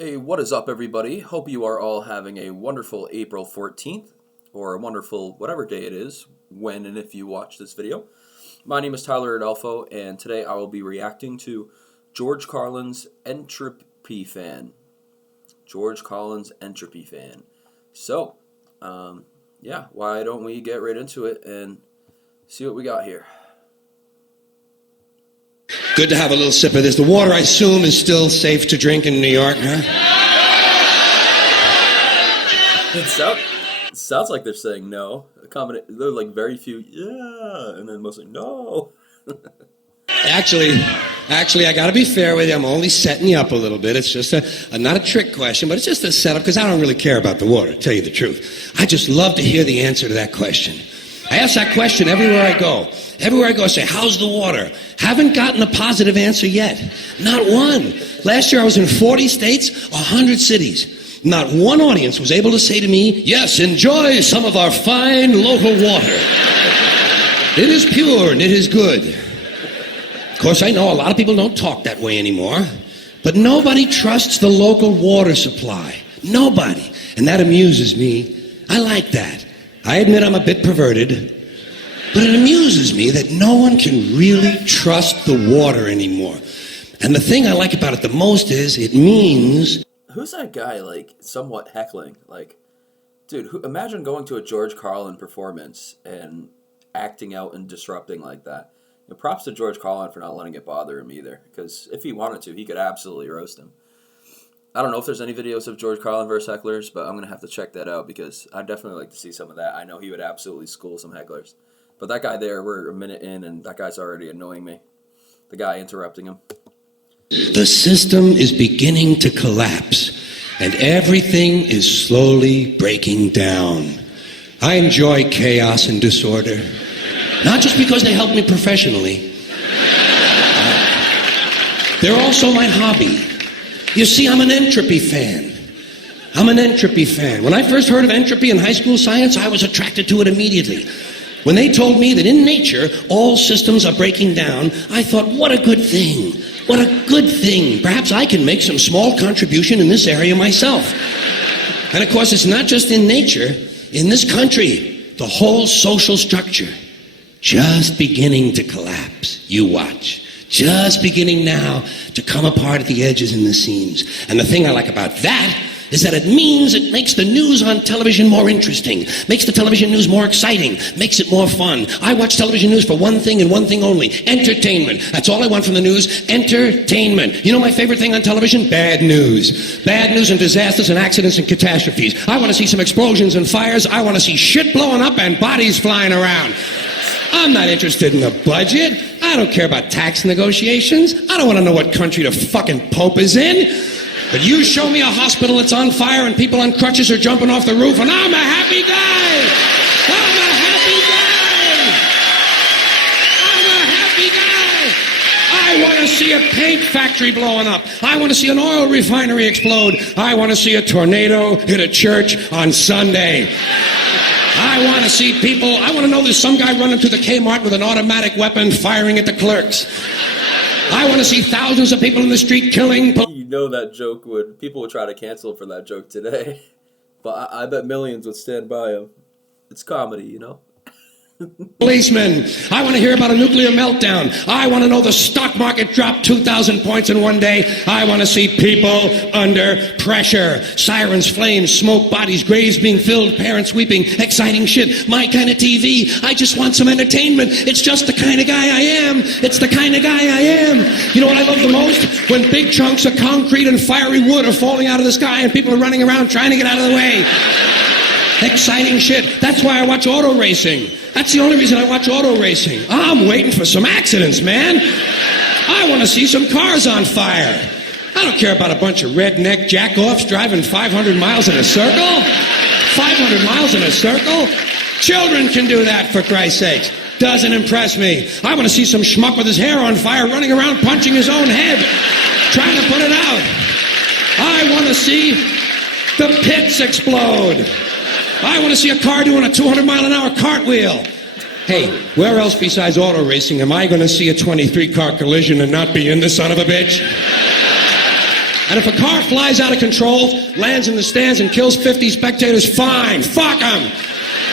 Hey, what is up, everybody? Hope you are all having a wonderful April 14th, or a wonderful whatever day it is, when and if you watch this video. My name is Tyler Adolfo, and today I will be reacting to George Carlin's Entropy Fan. George Carlin's Entropy Fan. So, yeah, why don't we get right into it and see what we got here. Good to have a little sip of this. The water, I assume, is still safe to drink in New York, huh? It sounds like they're saying no. They're like very few, yeah, and then mostly no. Actually, I gotta be fair with you. I'm only setting you up a little bit. It's just not a trick question, but it's just a setup because I don't really care about the water, to tell you the truth. I just love to hear the answer to that question. I ask that question everywhere I go. Everywhere I go, I say, how's the water? Haven't gotten a positive answer yet. Not one. Last year I was in 40 states, 100 cities. Not one audience was able to say to me, yes, enjoy some of our fine local water. It is pure and it is good. Of course, I know a lot of people don't talk that way anymore, but nobody trusts the local water supply. Nobody. And that amuses me. I like that. I admit I'm a bit perverted, but it amuses me that no one can really trust the water anymore. And the thing I like about it the most is it means... Who's that guy, like, somewhat heckling? Like, dude, imagine going to a George Carlin performance and acting out and disrupting like that. And props to George Carlin for not letting it bother him either, because if he wanted to, he could absolutely roast him. I don't know if there's any videos of George Carlin versus hecklers, but I'm going to have to check that out because I'd definitely like to see some of that. I know he would absolutely school some hecklers. But that guy there, we're a minute in, and that guy's already annoying me. The guy interrupting him. The system is beginning to collapse, and everything is slowly breaking down. I enjoy chaos and disorder, not just because they help me professionally. They're also my hobby. You see, I'm an entropy fan. I'm an entropy fan. When I first heard of entropy in high school science, I was attracted to it immediately. When they told me that in nature, all systems are breaking down, I thought, what a good thing. What a good thing. Perhaps I can make some small contribution in this area myself. And of course, it's not just in nature. In this country, the whole social structure, just beginning to collapse. You watch. Just beginning now to come apart at the edges and the seams. And the thing I like about that is that it means it makes the news on television more interesting, makes the television news more exciting, makes it more fun. I watch television news for one thing and one thing only, entertainment. That's all I want from the news, entertainment. You know my favorite thing on television? Bad news. Bad news and disasters and accidents and catastrophes. I want to see some explosions and fires. I want to see shit blowing up and bodies flying around. I'm not interested in the budget. I don't care about tax negotiations. I don't want to know what country the fucking Pope is in. But you show me a hospital that's on fire and people on crutches are jumping off the roof and I'm a happy guy. I'm a happy guy. I'm a happy guy. I want to see a paint factory blowing up. I want to see an oil refinery explode. I want to see a tornado hit a church on Sunday. I want to see people, I want to know there's some guy running through the Kmart with an automatic weapon firing at the clerks. I want to see thousands of people in the street killing. You know that joke people would try to cancel him for that joke today. But I bet millions would stand by him. It's comedy, you know? Policemen. I want to hear about a nuclear meltdown. I want to know the stock market dropped 2,000 points in one day. I want to see people under pressure. Sirens, flames, smoke, bodies, graves being filled, parents weeping, exciting shit. My kind of TV. I just want some entertainment. It's just the kind of guy I am. It's the kind of guy I am. You know what I love the most? When big chunks of concrete and fiery wood are falling out of the sky and people are running around trying to get out of the way. Exciting shit. That's why I watch auto racing. That's the only reason I watch auto racing. I'm waiting for some accidents, man. I want to see some cars on fire. I don't care about a bunch of redneck jack-offs driving 500 miles in a circle. 500 miles in a circle? Children can do that, for Christ's sakes. Doesn't impress me. I want to see some schmuck with his hair on fire running around punching his own head, trying to put it out. I want to see the pits explode. I want to see a car doing a 200-mile-an-hour cartwheel. Hey, where else besides auto racing am I going to see a 23-car collision and not be in the son of a bitch? And if a car flies out of control, lands in the stands and kills 50 spectators, fine. Fuck them.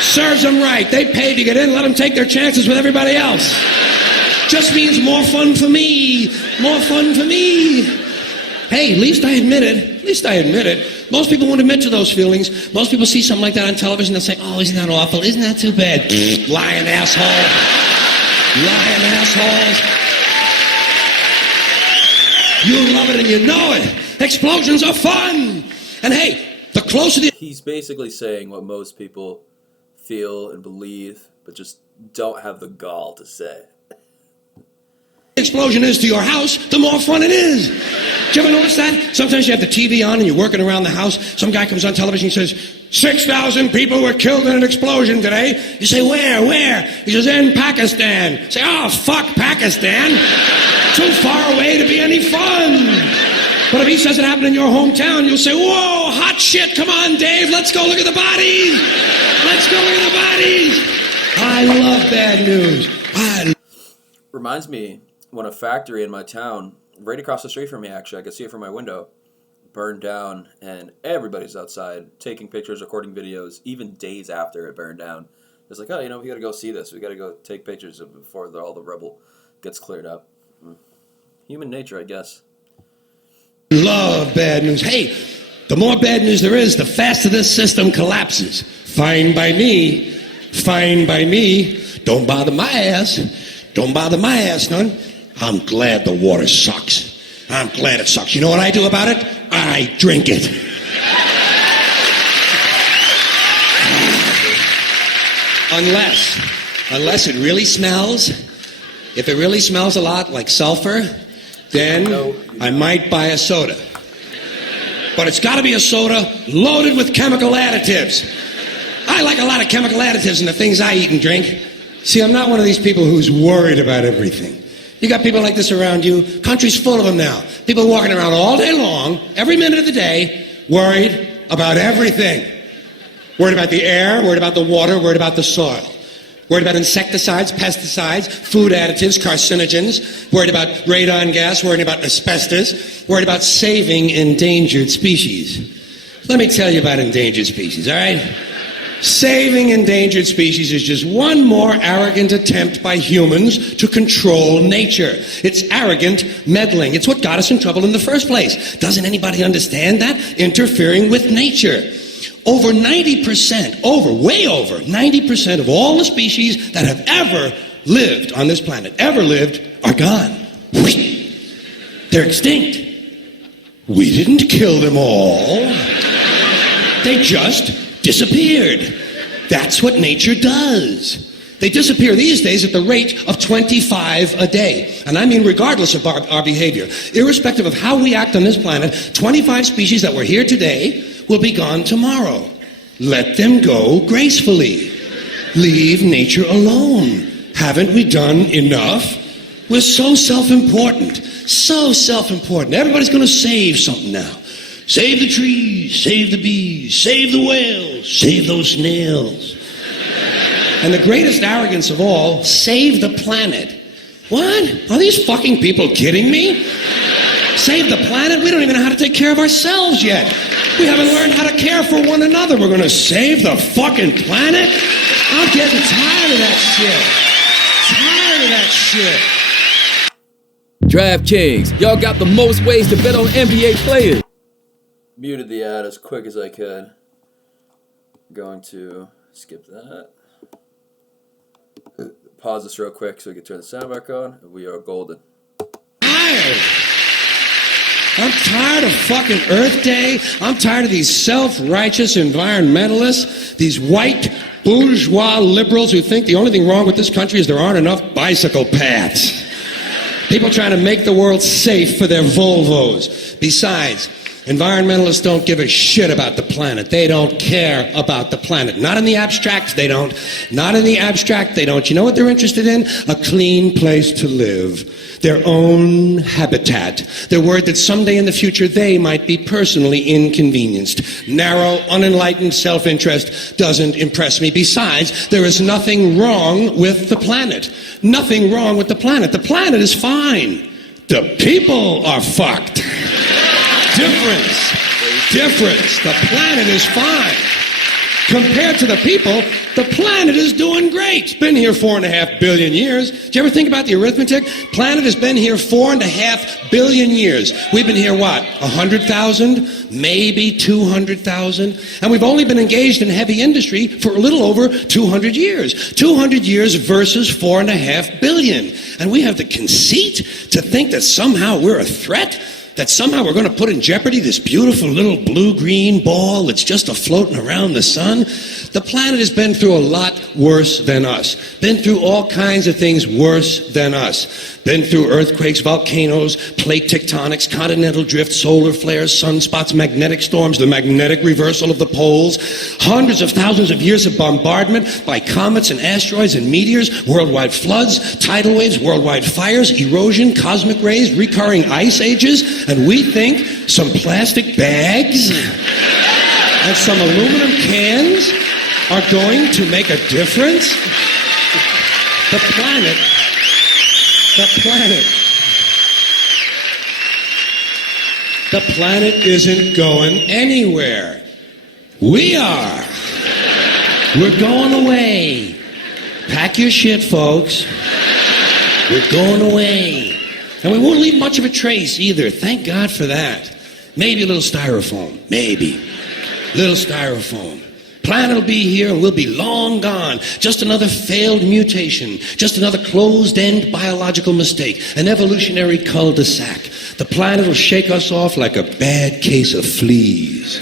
Serves them right. They paid to get in. Let them take their chances with everybody else. Just means more fun for me. More fun for me. Hey, at least I admit it. Most people won't admit to those feelings. Most people see something like that on television. They'll say, oh, isn't that awful? Isn't that too bad? Lying asshole. Lying assholes. You love it and you know it. Explosions are fun. And hey, the closer the... He's basically saying what most people feel and believe, but just don't have the gall to say. explosion is to your house, the more fun it is. Did you ever notice that? Sometimes you have the TV on and you're working around the house. Some guy comes on television and says, 6,000 people were killed in an explosion today. You say, where? He says, in Pakistan. You say, oh, fuck Pakistan. Too far away to be any fun. But if he says it happened in your hometown, you'll say, whoa, hot shit, come on, Dave, let's go look at the bodies. Let's go look at the bodies. I love bad news. Reminds me when a factory in my town, right across the street from me actually, I could see it from my window, burned down, and everybody's outside taking pictures, recording videos, even days after it burned down. It's like, oh, we gotta go see this. We gotta go take pictures of before all the rubble gets cleared up. Human nature, I guess. Love bad news. Hey, the more bad news there is, the faster this system collapses. Fine by me. Fine by me. Don't bother my ass. Don't bother my ass none. I'm glad the water sucks. I'm glad it sucks. You know what I do about it? I drink it. Unless it really smells. If it really smells a lot like sulfur, then I might buy a soda. But it's got to be a soda loaded with chemical additives. I like a lot of chemical additives in the things I eat and drink. See, I'm not one of these people who's worried about everything. You got people like this around you. Country's full of them now. People walking around all day long, every minute of the day, worried about everything. Worried about the air, worried about the water, worried about the soil. Worried about insecticides, pesticides, food additives, carcinogens. Worried about radon gas, worried about asbestos. Worried about saving endangered species. Let me tell you about endangered species, all right? Saving endangered species is just one more arrogant attempt by humans to control nature. It's arrogant meddling. It's what got us in trouble in the first place. Doesn't anybody understand that? Interfering with nature. Over 90%, way over 90% of all the species that have ever lived on this planet, are gone. They're extinct. We didn't kill them all. They just disappeared. That's what nature does. They disappear these days at the rate of 25 a day. And I mean regardless of our behavior. Irrespective of how we act on this planet, 25 species that were here today will be gone tomorrow. Let them go gracefully. Leave nature alone. Haven't we done enough? We're so self-important. So self-important. Everybody's going to save something now. Save the trees, save the bees, save the whales, save those snails. And the greatest arrogance of all, save the planet. What? Are these fucking people kidding me? Save the planet? We don't even know how to take care of ourselves yet. We haven't learned how to care for one another. We're going to save the fucking planet? I'm getting tired of that shit. DraftKings, y'all got the most ways to bet on NBA players. Muted the ad as quick as I could. Going to skip that. Pause this real quick so we can turn the sound back on. We are golden. I'm tired of fucking Earth Day. I'm tired of these self-righteous environmentalists, these white bourgeois liberals who think the only thing wrong with this country is there aren't enough bicycle paths. People trying to make the world safe for their Volvos. Besides, environmentalists don't give a shit about the planet. They don't care about the planet. Not in the abstract, they don't. Not in the abstract, they don't. You know what they're interested in? A clean place to live. Their own habitat. They're worried that someday in the future they might be personally inconvenienced. Narrow, unenlightened self-interest doesn't impress me. Besides, there is nothing wrong with the planet. Nothing wrong with the planet. The planet is fine. The people are fucked. Do Difference. The planet is fine. Compared to the people, the planet is doing great. It's been here 4.5 billion years. Did you ever think about the arithmetic? Planet has been here 4.5 billion years. We've been here, what, 100,000? Maybe 200,000? And we've only been engaged in heavy industry for a little over 200 years. 200 years versus 4.5 billion. And we have the conceit to think that somehow we're a threat? That somehow we're going to put in jeopardy this beautiful little blue-green ball that's just a-floating around the sun? The planet has been through a lot worse than us. Been through all kinds of things worse than us. Been through earthquakes, volcanoes, plate tectonics, continental drift, solar flares, sunspots, magnetic storms, the magnetic reversal of the poles, hundreds of thousands of years of bombardment by comets and asteroids and meteors, worldwide floods, tidal waves, worldwide fires, erosion, cosmic rays, recurring ice ages, and we think some plastic bags and some aluminum cans are going to make a difference? The planet isn't going anywhere. We are. We're going away. Pack your shit, folks. We're going away. And we won't leave much of a trace either. Thank God for that. Maybe a little styrofoam. Maybe. Little styrofoam. Planet will be here and we'll be long gone. Just another failed mutation. Just another closed-end biological mistake. An evolutionary cul-de-sac. The planet will shake us off like a bad case of fleas.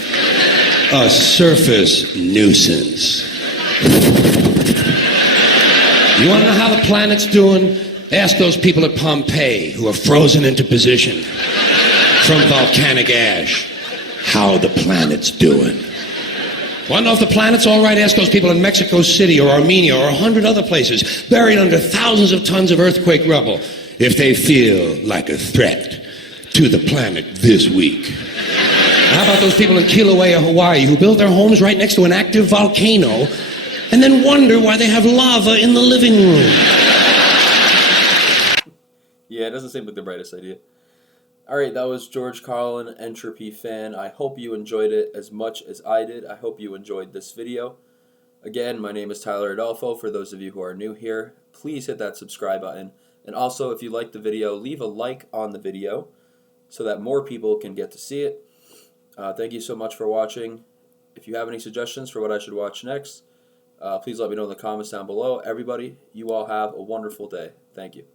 A surface nuisance. You want to know how the planet's doing? Ask those people at Pompeii who are frozen into position from volcanic ash how the planet's doing. Want to know if the planet's all right? Ask those people in Mexico City or Armenia or 100 other places buried under thousands of tons of earthquake rubble if they feel like a threat to the planet this week. How about those people in Kilauea, Hawaii who built their homes right next to an active volcano and then wonder why they have lava in the living room? Yeah, it doesn't seem like the brightest idea. Alright, that was George Carlin, Entropy fan. I hope you enjoyed it as much as I did. I hope you enjoyed this video. Again, my name is Tyler Adolfo. For those of you who are new here, please hit that subscribe button. And also, if you liked the video, leave a like on the video so that more people can get to see it. Thank you so much for watching. If you have any suggestions for what I should watch next, please let me know in the comments down below. Everybody, you all have a wonderful day. Thank you.